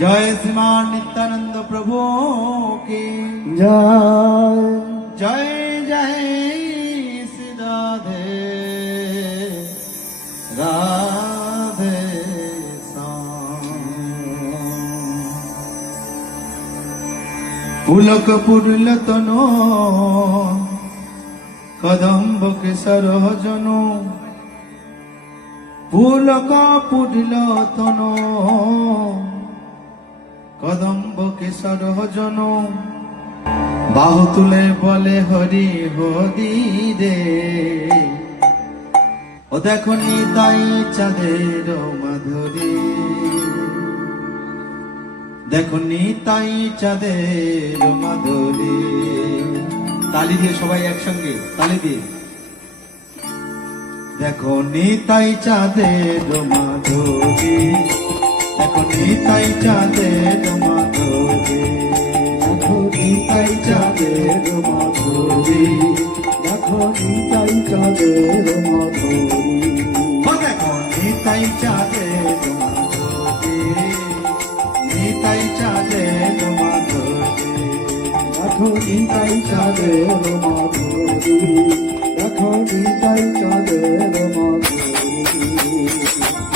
জয় শ্রীমান নিত্যানন্দ প্রভু কি। জয়। জয় জয় রাধে রাধে পুলক পুরল তন কদম্ব কেশর জন পুলক পুরল তন। কদম্ব কেশর জন বাহু তুলে বলে, হরি হরি রে। ও দেখো তাই চাঁদের মাধুরী। দেখো তাই চাঁদের মাধুরী। তালি দিয়ে সবাই একসঙ্গে, তালি দিয়ে। দেখো তাই চাঁদের মাধুরী। দেখো তাই চাঁদের মাধুরী দেখো নিতাই চাঁদের মাধুরী দেখো নিতাই চাঁদের মাধুরী ও দেখো নিতাই চাঁদের মাধুরী নিতাই চাঁদের মাধুরী দেখো নিতাই চাঁদের মাধুরী দেখো নিতাই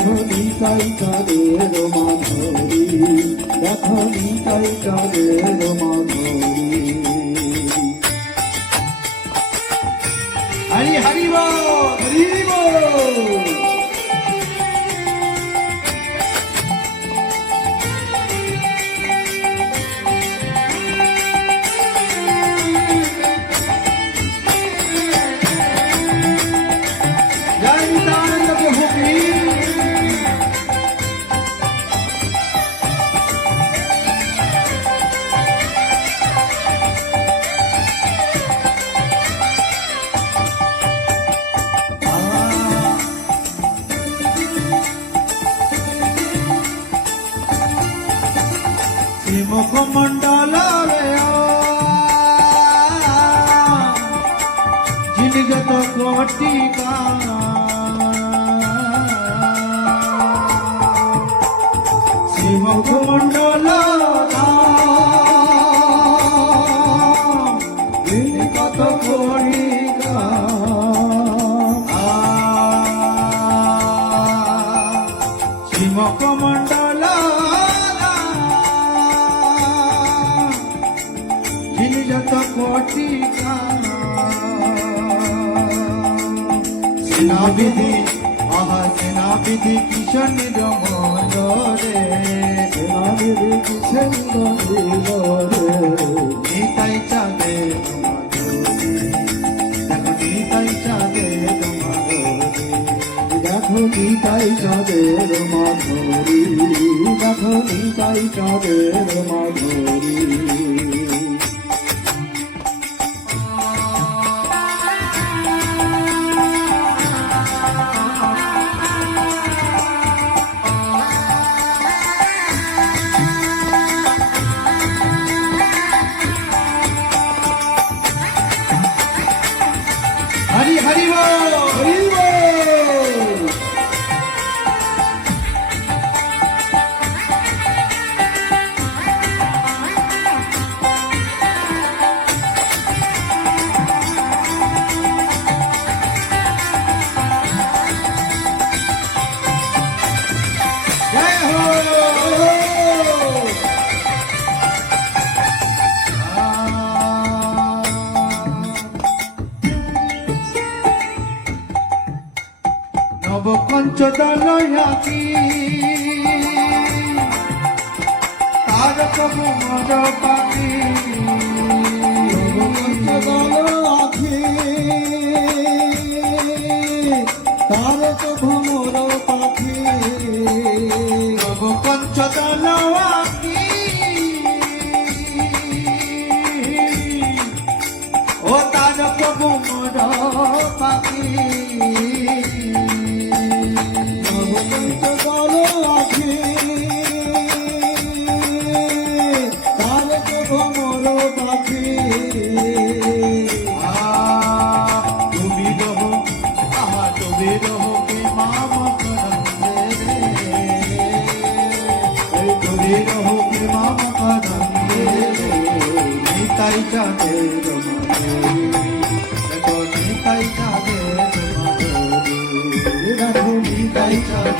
দেখো নিতাই চাঁদের মাধুরী দেখো নিতাই চাঁদের মাধুরী হরি হরি বল হরি বল। শ্রীমুখ সেনাবিধি আহা সেনাবিধি কিশন রমন রে কিসেন দিল রে নিতাই চাঁদে দেখো নিতাই চাঁদে দেখো নিতাই চাঁদের মাধুরী দেখো নিতাই চাঁদের মাধুরী পাখি। তার তো ভ্রমর পাখি। নবকঞ্চ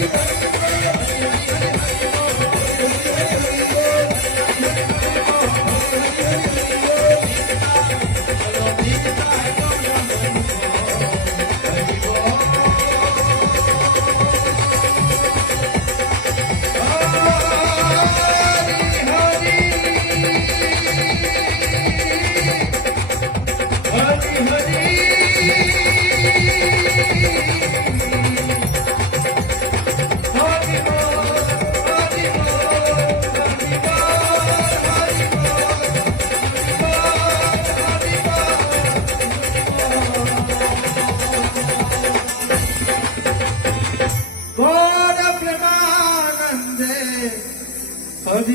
you.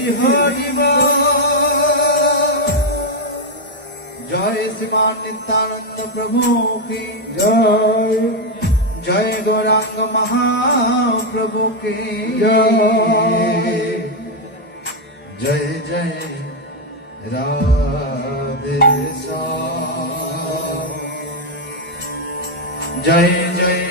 হরি হরি জয় শ্রীমান নিত্যানন্দ প্রভু কি জয় জয় গৌরাঙ্গ মহাপ্রভু কি জয়। জয় জয় রাধে শ্যাম। জয় জয়